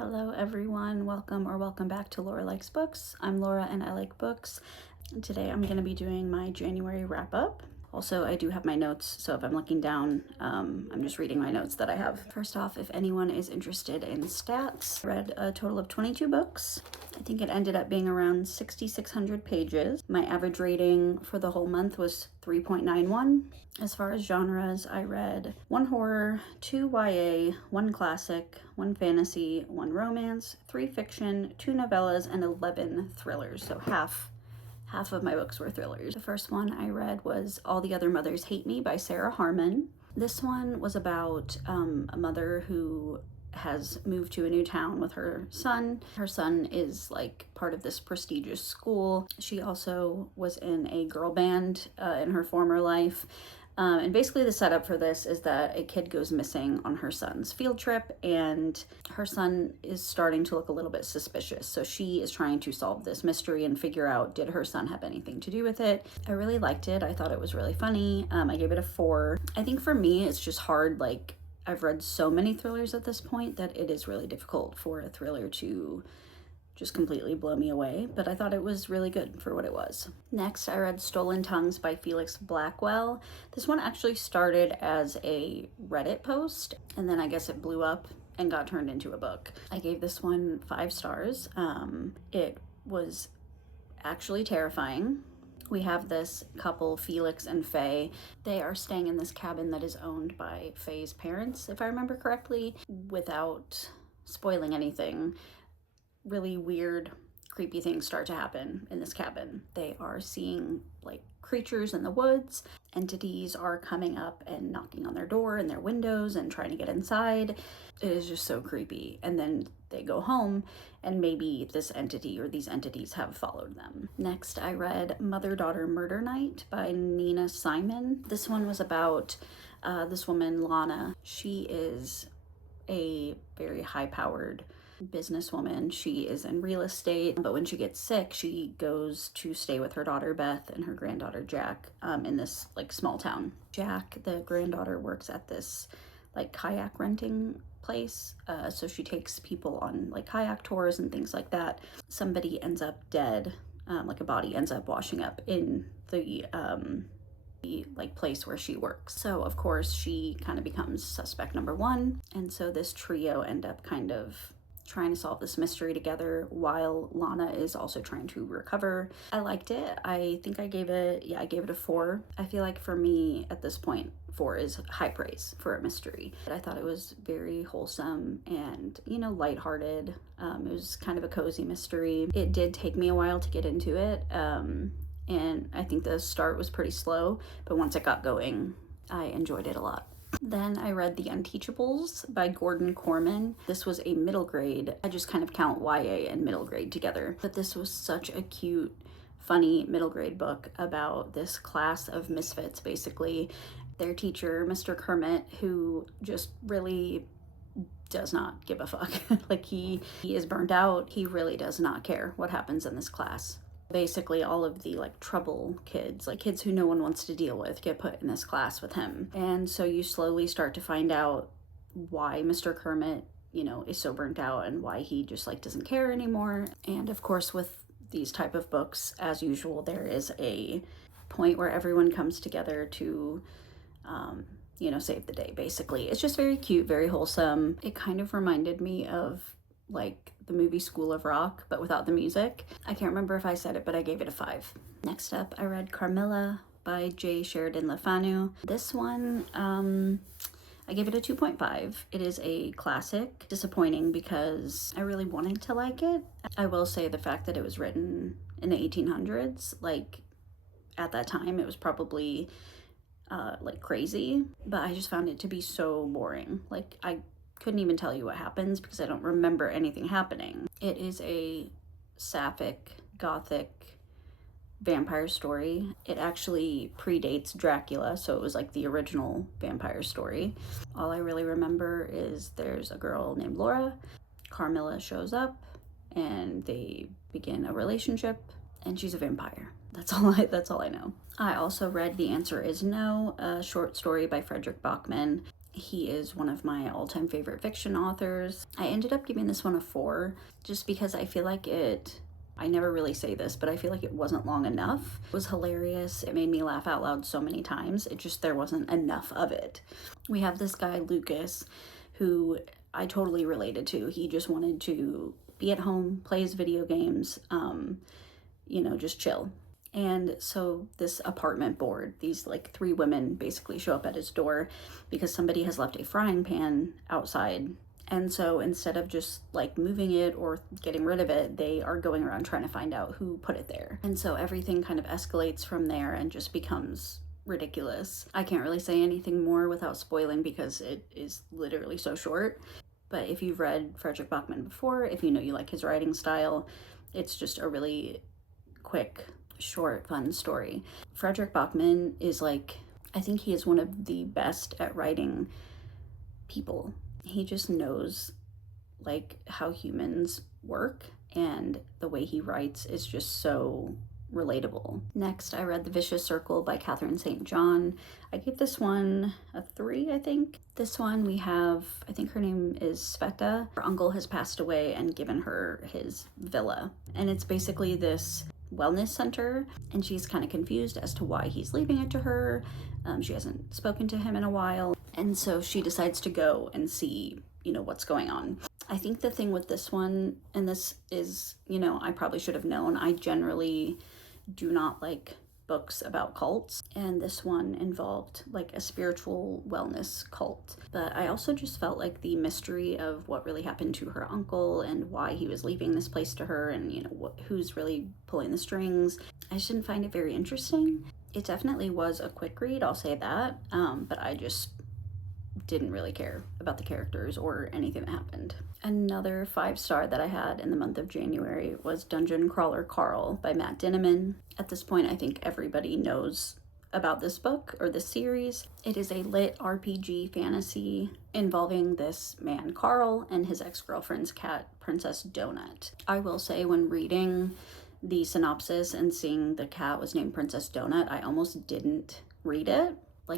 Hello everyone, welcome back to Laura Likes Books. I'm Laura and I like books. And today I'm going to be doing my January wrap up. Also, I do have my notes, so if I'm looking down, I'm just reading my notes that I have. First off, if anyone is interested in stats, I read a total of 22 books. I think it ended up being around 6,600 pages. My average rating for the whole month was 3.91. As far as genres, I read 1 horror, 2 YA, 1 classic, 1 fantasy, 1 romance, 3 fiction, 2 novellas, and 11 thrillers, so half of my books were thrillers. The first one I read was All the Other Mothers Hate Me by Sarah Harmon. This one was about a mother who has moved to a new town with her son. Her son is like part of this prestigious school. She also was in a girl band in her former life. And basically the setup for this is that a kid goes missing on her son's field trip and her son is starting to look a little bit suspicious. So she is trying to solve this mystery and figure out, did her son have anything to do with it? I really liked it. I thought it was really funny. I gave it a 4. I think for me, it's just hard. Like, I've read so many thrillers at this point that it is really difficult for a thriller to just completely blow me away, but I thought it was really good for what it was. Next, I read Stolen Tongues by Felix Blackwell. This one actually started as a Reddit post, and then I guess it blew up and got turned into a book. I gave this one 5 stars. It was actually terrifying. We have this couple, Felix and Faye. They are staying in this cabin that is owned by Faye's parents, if I remember correctly. Without spoiling anything, really weird, creepy things start to happen in this cabin. They are seeing like creatures in the woods. Entities are coming up and knocking on their door and their windows and trying to get inside. It is just so creepy. And then they go home and maybe this entity or these entities have followed them. Next, I read Mother-Daughter Murder Night by Nina Simon. This one was about this woman, Lana. She is a very high-powered businesswoman. She is in real estate, but when she gets sick, she goes to stay with her daughter Beth and her granddaughter Jack in this like small town. Jack, the granddaughter, works at this like kayak renting place, so she takes people on like kayak tours and things like that. Somebody ends up dead, like a body ends up washing up in the like place where she works. So of course she kind of becomes suspect number 1, and so this trio end up kind of trying to solve this mystery together while Lana is also trying to recover. I liked it. I think I gave it a 4. I feel like for me at this point, 4 is high praise for a mystery. But I thought it was very wholesome and, lighthearted. It was kind of a cozy mystery. It did take me a while to get into it. And I think the start was pretty slow, but once it got going, I enjoyed it a lot. Then I read The Unteachables by Gordon Corman. This was a middle grade. I just kind of count YA and middle grade together. But this was such a cute, funny middle grade book about this class of misfits, basically. Their teacher, Mr. Kermit, who just really does not give a fuck. Like he is burnt out. He really does not care what happens in this class. Basically all of the like trouble kids, like kids who no one wants to deal with, get put in this class with him. And so you slowly start to find out why Mr. Kermit, is so burnt out and why he just like doesn't care anymore. And of course with these type of books, as usual, there is a point where everyone comes together to save the day. Basically it's just very cute, very wholesome. It kind of reminded me of like the movie School of Rock, but without the music. I can't remember if I said it, but I gave it a 5. Next up, I read Carmilla by J. Sheridan Le Fanu. This one, I gave it a 2.5. It is a classic. Disappointing because I really wanted to like it. I will say the fact that it was written in the 1800s, like at that time, it was probably like crazy, but I just found it to be so boring. Like I couldn't even tell you what happens because I don't remember anything happening. It is a sapphic, gothic vampire story. It actually predates Dracula, so it was like the original vampire story. All I really remember is there's a girl named Laura. Carmilla shows up and they begin a relationship. and she's a vampire. That's all I know. I also read The Answer Is No, a short story by Fredrik Backman. He is one of my all-time favorite fiction authors. I ended up giving this one a 4 just because I feel like I never really say this, but I feel like it wasn't long enough. It was hilarious. It made me laugh out loud so many times. There wasn't enough of it. We have this guy, Lucas, who I totally related to. He just wanted to be at home, play his video games, just chill. And so this apartment board, these like 3 women basically show up at his door because somebody has left a frying pan outside. And so instead of just like moving it or getting rid of it, they are going around trying to find out who put it there. And so everything kind of escalates from there and just becomes ridiculous. I can't really say anything more without spoiling because it is literally so short. But if you've read Fredrik Backman before, if you know you like his writing style, it's just a really quick, short, fun story. Fredrik Backman is I think he is one of the best at writing people. He just knows how humans work, and the way he writes is just so relatable. Next, I read The Vicious Circle by Catherine St. John. I gave this one a 3, I think. This one we have, I think her name is Sveta. Her uncle has passed away and given her his villa. And it's basically this wellness center, and she's kind of confused as to why he's leaving it to her. She hasn't spoken to him in a while, and so she decides to go and see, what's going on. I think the thing with this one, and this is, I probably should have known, I generally do not like books about cults, and this one involved a spiritual wellness cult. But I also just felt like the mystery of what really happened to her uncle and why he was leaving this place to her, and who's really pulling the strings. I just didn't find it very interesting. It definitely was a quick read, I'll say that, but I just didn't really care about the characters or anything that happened. Another 5-star that I had in the month of January was Dungeon Crawler Carl by Matt Dinniman. At this point, I think everybody knows about this book or this series. It is a lit RPG fantasy involving this man Carl and his ex-girlfriend's cat, Princess Donut. I will say, when reading the synopsis and seeing the cat was named Princess Donut, I almost didn't read it.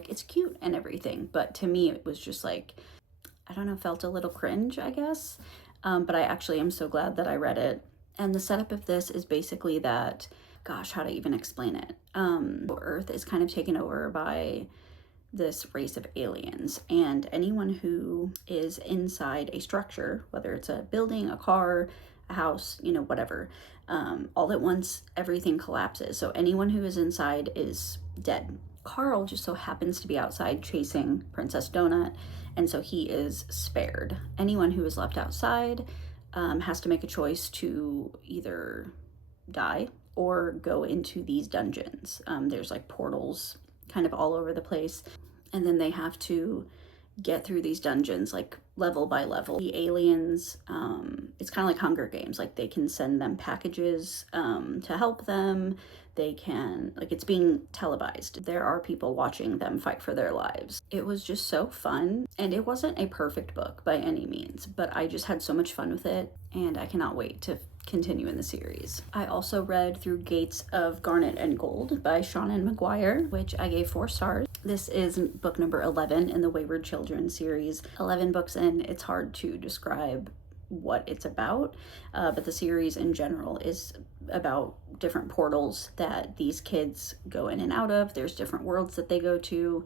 It's cute and everything, but to me it was just I don't know, felt a little cringe, I guess. But I actually am so glad that I read it. And the setup of this is basically that, gosh, how to even explain it? Earth is kind of taken over by this race of aliens, and anyone who is inside a structure, whether it's a building, a car, a house, whatever, all at once everything collapses. So anyone who is inside is dead. Carl just so happens to be outside chasing Princess Donut, and so he is spared. Anyone who is left outside has to make a choice to either die or go into these dungeons. There's portals kind of all over the place, and then they have to get through these dungeons level by level. The aliens, it's kind of like Hunger Games. They can send them packages to help them. They can, it's being televised. There are people watching them fight for their lives. It was just so fun, and it wasn't a perfect book by any means, but I just had so much fun with it, and I cannot wait to continue in the series. I also read Through Gates of Garnet and Gold by Seanan McGuire, which I gave 4 stars. This is book number 11 in the Wayward Children series. 11 books in, it's hard to describe what it's about, but the series in general is about different portals that these kids go in and out of. There's different worlds that they go to.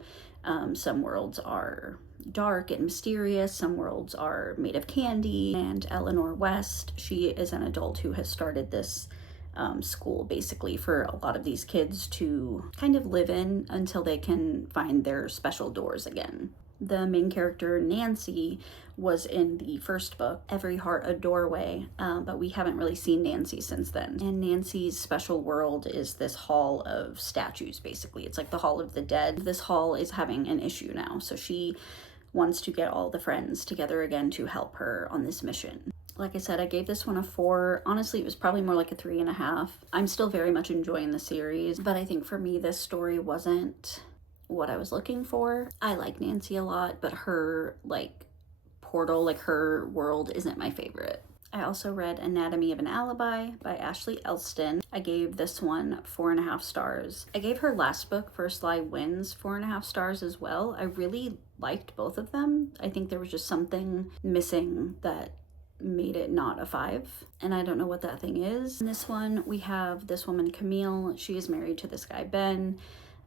Some worlds are dark and mysterious, some worlds are made of candy. And Eleanor West, she is an adult who has started this school basically for a lot of these kids to kind of live in until they can find their special doors again. The main character, Nancy, was in the first book, Every Heart a Doorway, but we haven't really seen Nancy since then. And Nancy's special world is this hall of statues, basically. It's like the Hall of the Dead. This hall is having an issue now, so she wants to get all the friends together again to help her on this mission. Like I said, I gave this one a 4. Honestly, it was probably more like a 3.5. I'm still very much enjoying the series, but I think for me, this story wasn't what I was looking for. I like Nancy a lot, but her portal, her world isn't my favorite. I also read Anatomy of an Alibi by Ashley Elston. I gave this one 4.5 stars. I gave her last book, First Lie Wins, 4.5 stars as well. I really liked both of them. I think there was just something missing that made it not a 5, and I don't know what that thing is. In this one, we have this woman, Camille. She is married to this guy, Ben,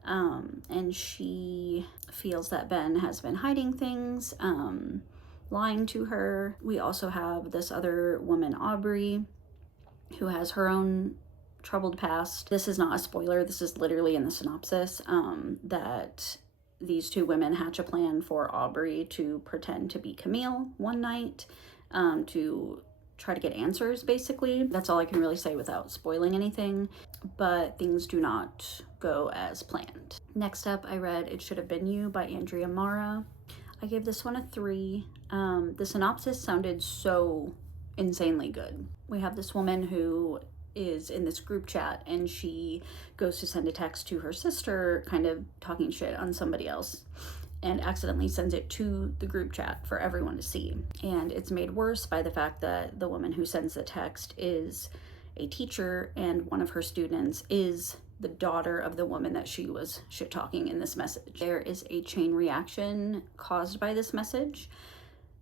and she feels that Ben has been hiding things, lying to her. We also have this other woman, Aubrey, who has her own troubled past. This is not a spoiler, this is literally in the synopsis, that these two women hatch a plan for Aubrey to pretend to be Camille one night, to try to get answers, basically. That's all I can really say without spoiling anything, but things do not go as planned. Next up, I read It Should Have Been You by Andrea Mara. I gave this one a 3. The synopsis sounded so insanely good. We have this woman who is in this group chat, and she goes to send a text to her sister, kind of talking shit on somebody else, and accidentally sends it to the group chat for everyone to see. And it's made worse by the fact that the woman who sends the text is a teacher, and one of her students is the daughter of the woman that she was shit talking in this message. There is a chain reaction caused by this message.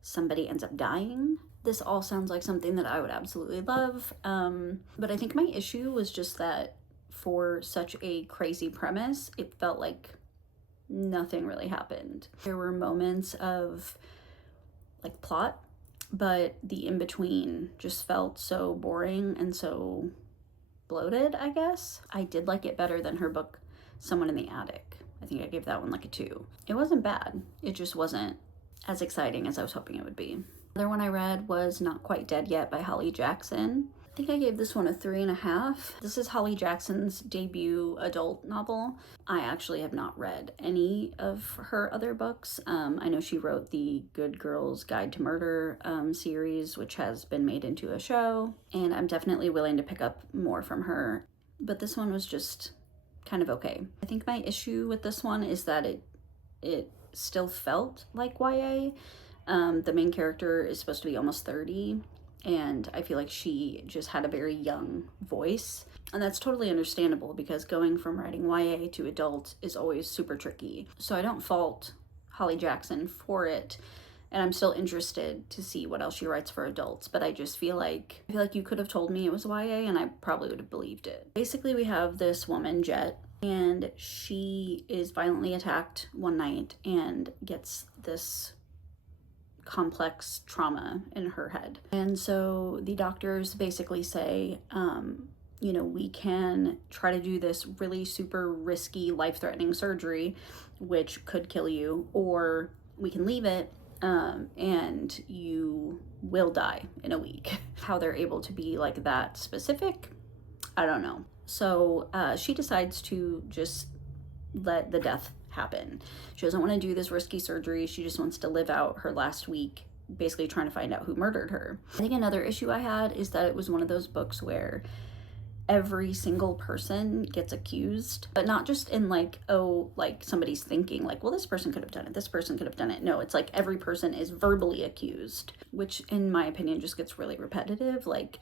Somebody ends up dying. This all sounds like something that I would absolutely love, but I think my issue was just that for such a crazy premise, it felt like nothing really happened. There were moments of like plot, but the in-between just felt so boring and so bloated, I guess. I did like it better than her book, Someone in the Attic. I think I gave that one like a 2. It wasn't bad, it just wasn't as exciting as I was hoping it would be. Another one I read was Not Quite Dead Yet by Holly Jackson. I think I gave this one a 3.5. This is Holly Jackson's debut adult novel. I actually have not read any of her other books. I know she wrote the Good Girls Guide to Murder series, which has been made into a show, and I'm definitely willing to pick up more from her, but this one was just kind of okay. I think my issue with this one is that it still felt like YA. The main character is supposed to be almost 30, and I feel like she just had a very young voice, and that's totally understandable because going from writing YA to adult is always super tricky. So I don't fault Holly Jackson for it, and I'm still interested to see what else she writes for adults, but I feel like you could have told me it was YA and I probably would have believed it. Basically, we have this woman, Jet, and she is violently attacked one night and gets this complex trauma in her head. And so the doctors basically say, we can try to do this really super risky, life-threatening surgery, which could kill you, or we can leave it, and you will die in a week. How they're able to be like that specific, I don't know. So she decides to just let the death happen. She doesn't want to do this risky surgery. She just wants to live out her last week basically trying to find out who murdered her. I think another issue I had is that it was one of those books where every single person gets accused, but not just in like somebody's thinking like, well, this person could have done it, this person could have done it. No, it's like every person is verbally accused, which in my opinion just gets really repetitive. Like,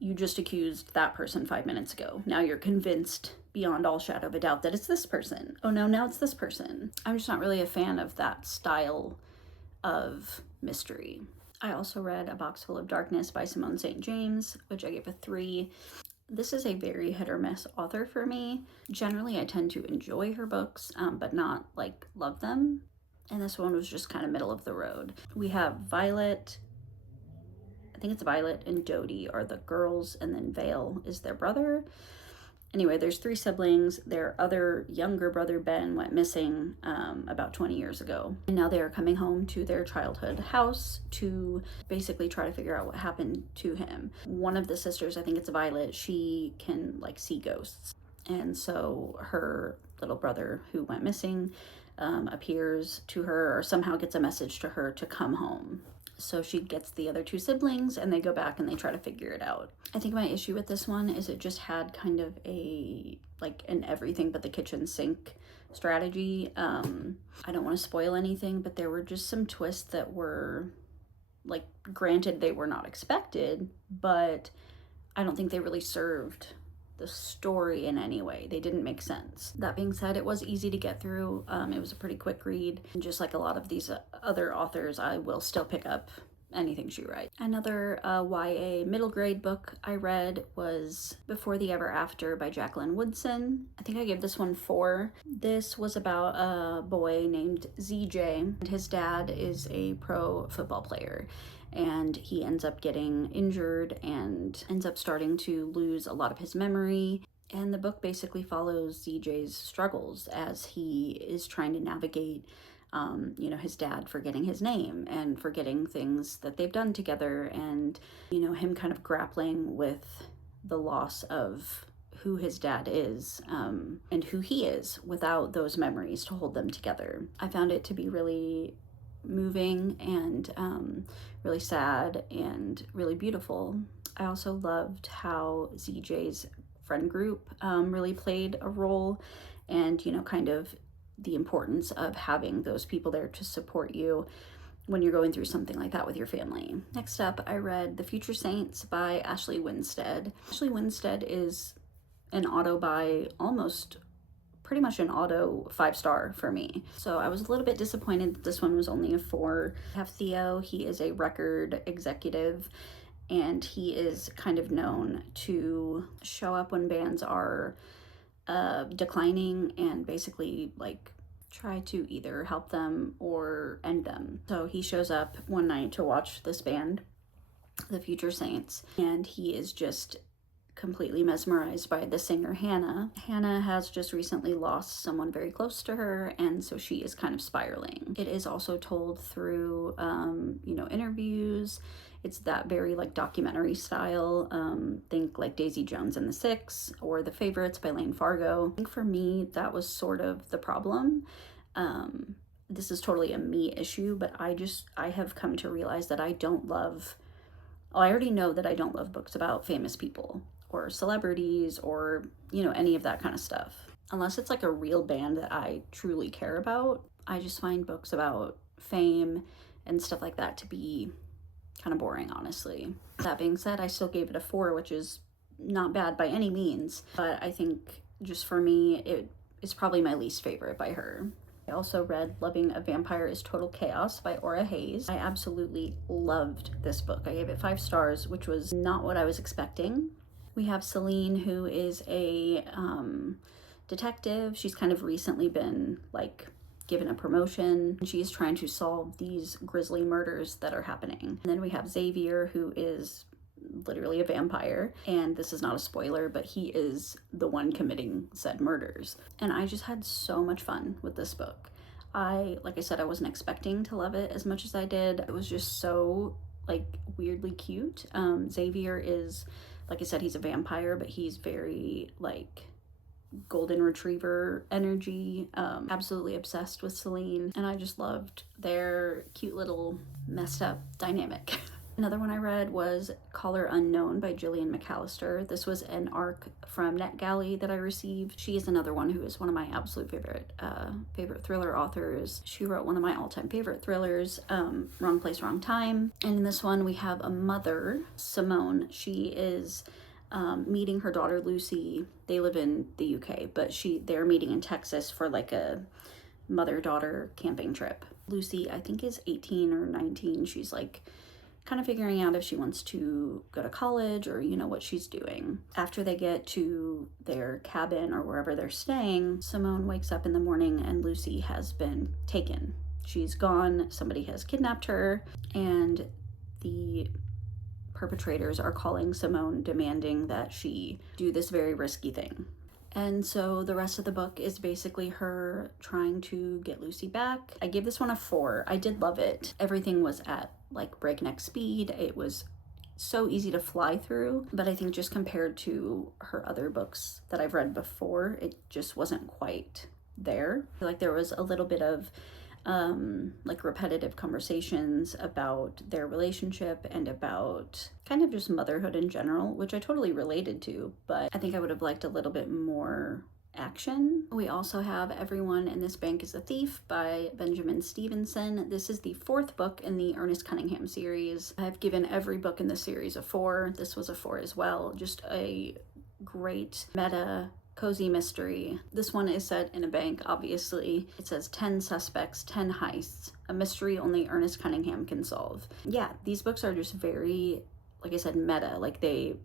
you just accused that person 5 minutes ago. Now you're convinced beyond all shadow of a doubt that it's this person. Oh no, now it's this person. I'm just not really a fan of that style of mystery. I also read A Box Full of Darkness by Simone St. James, which I gave a 3. This is a very hit or miss author for me. Generally, I tend to enjoy her books, but not like love them. And this one was just kind of middle of the road. We have Violet. I think it's Violet and Dodie are the girls, and then Vale is their brother. Anyway, there's 3 siblings. Their other younger brother, Ben, went missing about 20 years ago. And now they are coming home to their childhood house to basically try to figure out what happened to him. One of the sisters, I think it's Violet, she can like see ghosts. And so her little brother who went missing appears to her, or somehow gets a message to her to come home. So she gets the other 2 siblings and they go back and they try to figure it out. I think my issue with this one is it just had kind of an everything but the kitchen sink strategy. I don't want to spoil anything, but there were just some twists that were like, granted, they were not expected, but I don't think they really served the story in any way. They didn't make sense. That being said, it was easy to get through. It was a pretty quick read. And just like a lot of these other authors, I will still pick up anything she writes. Another YA middle grade book I read was Before the Ever After by Jacqueline Woodson. I think I gave this one 4. This was about a boy named ZJ, and his dad is a pro football player. And he ends up getting injured and ends up starting to lose a lot of his memory. And the book basically follows ZJ's struggles as he is trying to navigate, his dad forgetting his name and forgetting things that they've done together, and, him kind of grappling with the loss of who his dad is, and who he is without those memories to hold them together. I found it to be really moving and really sad and really beautiful. I also loved how ZJ's friend group really played a role, and kind of the importance of having those people there to support you when you're going through something like that with your family. Next up, I read The Future Saints by Ashley Winstead. Ashley Winstead is an auto buy, almost pretty much an auto 5-star for me. So I was a little bit disappointed that this one was only a 4. I have Theo. He is a record executive, and he is kind of known to show up when bands are declining and basically like try to either help them or end them. So he shows up one night to watch this band, The Future Saints, and he is just completely mesmerized by the singer Hannah. Hannah has just recently lost someone very close to her, and so she is kind of spiraling. It is also told through interviews. It's that very like documentary style. Think like Daisy Jones and the Six or The Favorites by Lane Fargo. I think for me that was sort of the problem. This is totally a me issue, but I have come to realize that I already know that I don't love books about famous people or celebrities or, any of that kind of stuff. Unless it's like a real band that I truly care about, I just find books about fame and stuff like that to be kind of boring, honestly. That being said, I still gave it a 4, which is not bad by any means, but I think just for me, it is probably my least favorite by her. I also read Loving a Vampire is Total Chaos by Ora Hayes. I absolutely loved this book. I gave it 5 stars, which was not what I was expecting. We have Celine, who is a detective. She's kind of recently been given a promotion. She's trying to solve these grisly murders that are happening. And then we have Xavier, who is literally a vampire, and this is not a spoiler, but he is the one committing said murders. And I just had so much fun with this book. Like I said, I wasn't expecting to love it as much as I did. It was just so weirdly cute. Xavier is, like I said, he's a vampire, but he's very golden retriever energy. Absolutely obsessed with Celine, and I just loved their cute little messed up dynamic. Another one I read was Caller Unknown by Gillian McAllister. This was an ARC from NetGalley that I received. She is another one who is one of my absolute favorite thriller authors. She wrote one of my all-time favorite thrillers, Wrong Place, Wrong Time. And in this one, we have a mother, Simone. She is meeting her daughter Lucy. They live in the UK, but they're meeting in Texas for a mother-daughter camping trip. Lucy, I think, is 18 or 19. She's kind of figuring out if she wants to go to college or what she's doing. After they get to their cabin or wherever they're staying, Simone wakes up in the morning and Lucy has been taken. She's gone. Somebody has kidnapped her, and the perpetrators are calling Simone, demanding that she do this very risky thing. And so the rest of the book is basically her trying to get Lucy back. I gave this one a 4. I did love it. Everything was at breakneck speed. It was so easy to fly through, but I think just compared to her other books that I've read before, it just wasn't quite there. I feel like there was a little bit of repetitive conversations about their relationship and about kind of just motherhood in general, which I totally related to, but I think I would have liked a little bit more action. We also have Everyone in This Bank is a Thief by Benjamin Stevenson. This is the 4th book in the Ernest Cunningham series. I've given every book in the series a 4. This was a 4 as well. Just a great meta cozy mystery. This one is set in a bank, obviously. It says 10 suspects, 10 heists, a mystery only Ernest Cunningham can solve. Yeah, these books are just very, like I said, meta. Like they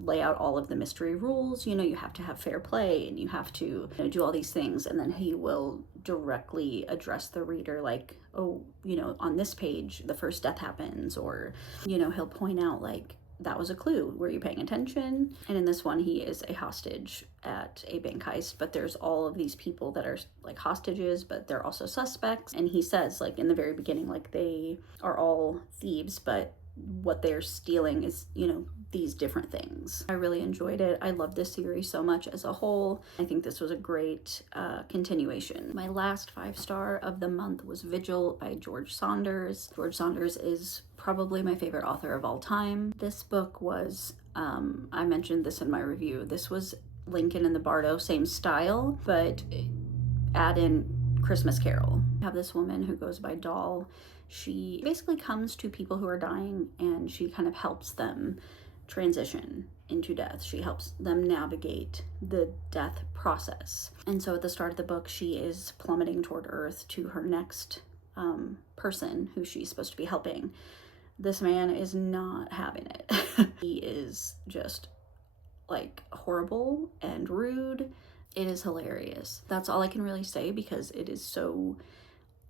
lay out all of the mystery rules. You know, you have to have fair play and you have to, you know, do all these things, and then he will directly address the reader like, oh, you know, on this page the first death happens, or, you know, he'll point out like, that was a clue. Were you paying attention? And in this one, he is a hostage at a bank heist, but there's all of these people that are like hostages, but they're also suspects. And he says, like, in the very beginning, like, they are all thieves, but what they're stealing is, you know, these different things. I really enjoyed it. I love this series so much as a whole. I think this was a great continuation. My last 5-star of the month was Vigil by George Saunders. George Saunders is probably my favorite author of all time. This book was, I mentioned this in my review, this was Lincoln in the Bardo, same style, but add in Christmas Carol. I have this woman who goes by Doll. She basically comes to people who are dying and she kind of helps them transition into death. She helps them navigate the death process. And so at the start of the book, she is plummeting toward Earth to her next person who she's supposed to be helping. This man is not having it. He is just like horrible and rude. It is hilarious. That's all I can really say, because it is so,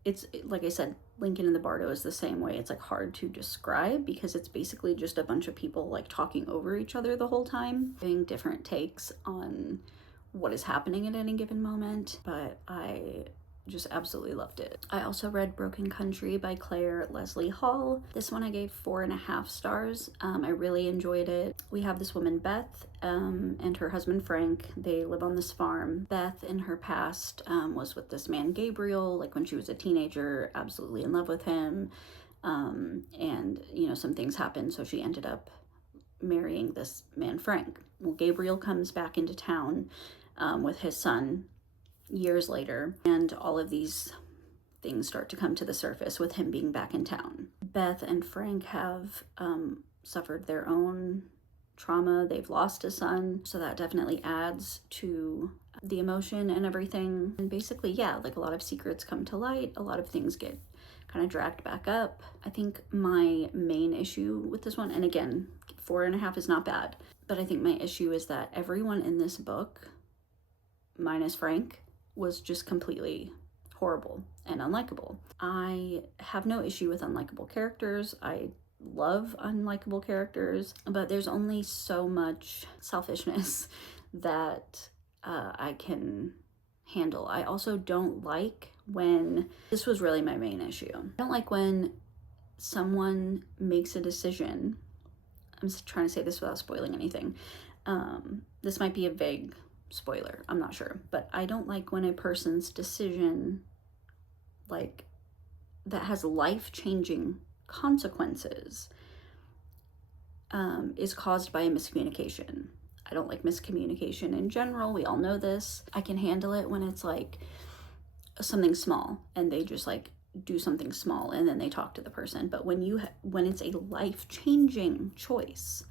it's like I said, Lincoln in the Bardo is the same way. It's like hard to describe because it's basically just a bunch of people like talking over each other the whole time, giving different takes on what is happening at any given moment. But I just absolutely loved it. I also read Broken Country by Claire Leslie Hall. This one I gave 4.5 stars. I really enjoyed it. We have this woman, Beth, and her husband, Frank. They live on this farm. Beth, in her past, was with this man, Gabriel, like when she was a teenager, absolutely in love with him. And, you know, some things happened, so she ended up marrying this man, Frank. Well, Gabriel comes back into town with his son years later, and all of these things start to come to the surface with him being back in town. Beth and Frank have suffered their own trauma. They've lost a son, so that definitely adds to the emotion and everything. And basically, yeah, like a lot of secrets come to light, a lot of things get kind of dragged back up. I think my main issue with this one, and again, 4.5 is not bad, but I think my issue is that everyone in this book, minus Frank, was just completely horrible and unlikable. I have no issue with unlikable characters. I love unlikable characters, but there's only so much selfishness that I can handle. I also don't like when, this was really my main issue, I don't like when someone makes a decision. I'm just trying to say this without spoiling anything. This might be a vague spoiler, I'm not sure, but I don't like when a person's decision, like, that has life-changing consequences, is caused by a miscommunication. I don't like miscommunication in general. We all know this. I can handle it when it's like something small and they just like do something small and then they talk to the person. But when it's a life-changing choice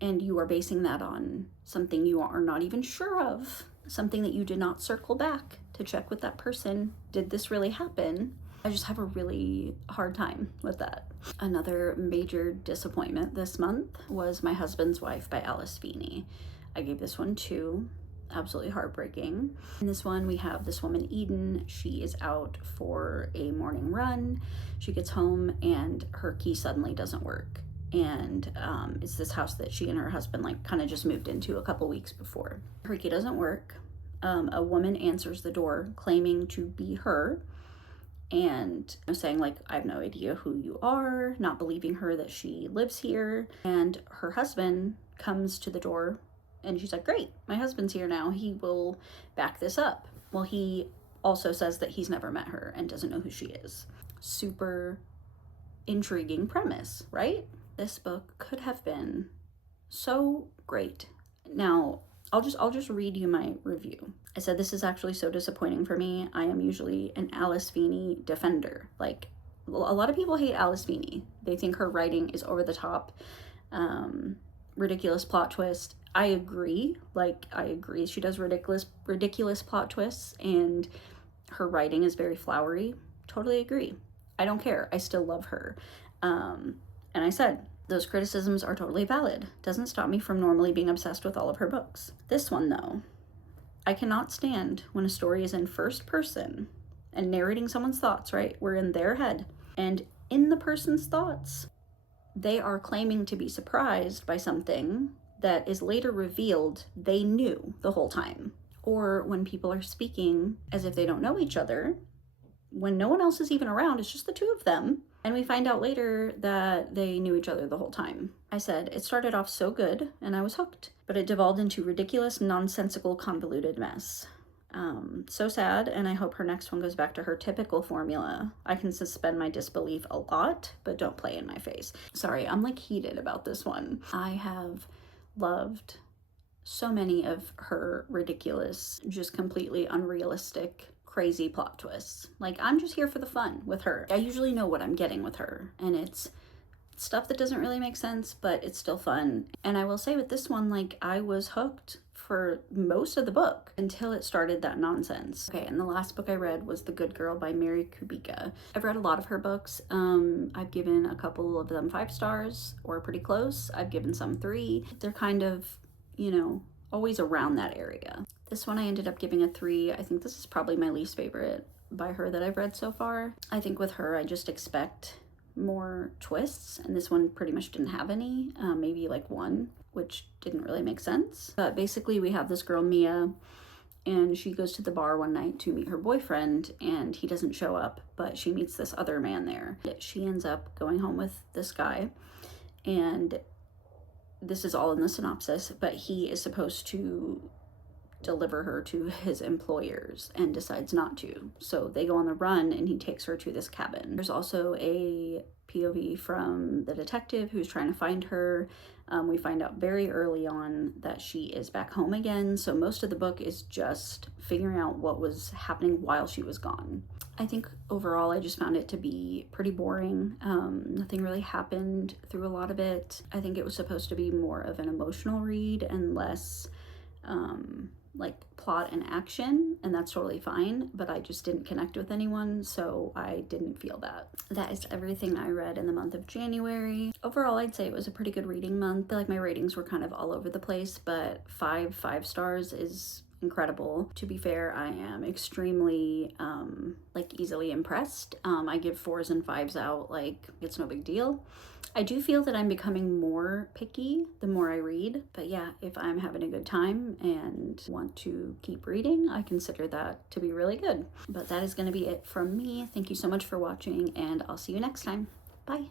and you are basing that on something you are not even sure of, something that you did not circle back to check with that person, did this really happen? I just have a really hard time with that. Another major disappointment this month was My Husband's Wife by Alice Feeney. I gave this one 2. Absolutely heartbreaking. In this one, we have this woman, Eden. She is out for a morning run. She gets home and her key suddenly doesn't work. And it's this house that she and her husband like kind of just moved into a couple weeks before. Her key doesn't work. A woman answers the door claiming to be her and saying like, I have no idea who you are, not believing her that she lives here. And her husband comes to the door and she's like, great, my husband's here now, he will back this up. Well, he also says that he's never met her and doesn't know who she is. Super intriguing premise, right? This book could have been so great. Now, I'll just read you my review. I said, this is actually so disappointing for me. I am usually an Alice Feeney defender. Like, a lot of people hate Alice Feeney. They think her writing is over the top, ridiculous plot twist. I agree. Like, I agree. She does ridiculous plot twists, and her writing is very flowery. Totally agree. I don't care. I still love her. And I said, those criticisms are totally valid. Doesn't stop me from normally being obsessed with all of her books. This one, though, I cannot stand when a story is in first person and narrating someone's thoughts, right? We're in their head. And in the person's thoughts, they are claiming to be surprised by something that is later revealed they knew the whole time. Or when people are speaking as if they don't know each other, when no one else is even around, it's just the two of them. And we find out later that they knew each other the whole time. I said, it started off so good and I was hooked, but it devolved into ridiculous, nonsensical, convoluted mess. So sad, and I hope her next one goes back to her typical formula. I can suspend my disbelief a lot, but don't play in my face. Sorry, I'm like heated about this one. I have loved so many of her ridiculous, just completely unrealistic, crazy plot twists. Like, I'm just here for the fun with her. I usually know what I'm getting with her, and it's stuff that doesn't really make sense, but it's still fun. And I will say with this one, like, I was hooked for most of the book until it started that nonsense. Okay, and the last book I read was The Good Girl by Mary Kubica. I've read a lot of her books. I've given a couple of them 5 stars or pretty close. I've given some 3. They're kind of, you know, always around that area. This one I ended up giving a 3. I think this is probably my least favorite by her that I've read so far. I think with her, I just expect more twists, and this one pretty much didn't have any, maybe like one, which didn't really make sense. But basically we have this girl, Mia, and she goes to the bar one night to meet her boyfriend, and he doesn't show up, but she meets this other man there. She ends up going home with this guy, and this is all in the synopsis, but he is supposed to deliver her to his employers and decides not to. So they go on the run and he takes her to this cabin. There's also a POV from the detective who's trying to find her. We find out very early on that she is back home again. So most of the book is just figuring out what was happening while she was gone. I think overall I just found it to be pretty boring. Nothing really happened through a lot of it. I think it was supposed to be more of an emotional read and less like plot and action, and that's totally fine, but I just didn't connect with anyone, so I didn't feel that. That is everything I read in the month of January. Overall, I'd say it was a pretty good reading month. I feel like my ratings were kind of all over the place, but 5 stars is incredible. To be fair, I am extremely like easily impressed. I give 4s and 5s out like it's no big deal. I do feel that I'm becoming more picky the more I read, but yeah, if I'm having a good time and want to keep reading, I consider that to be really good. But that is going to be it from me. Thank you so much for watching, and I'll see you next time. Bye.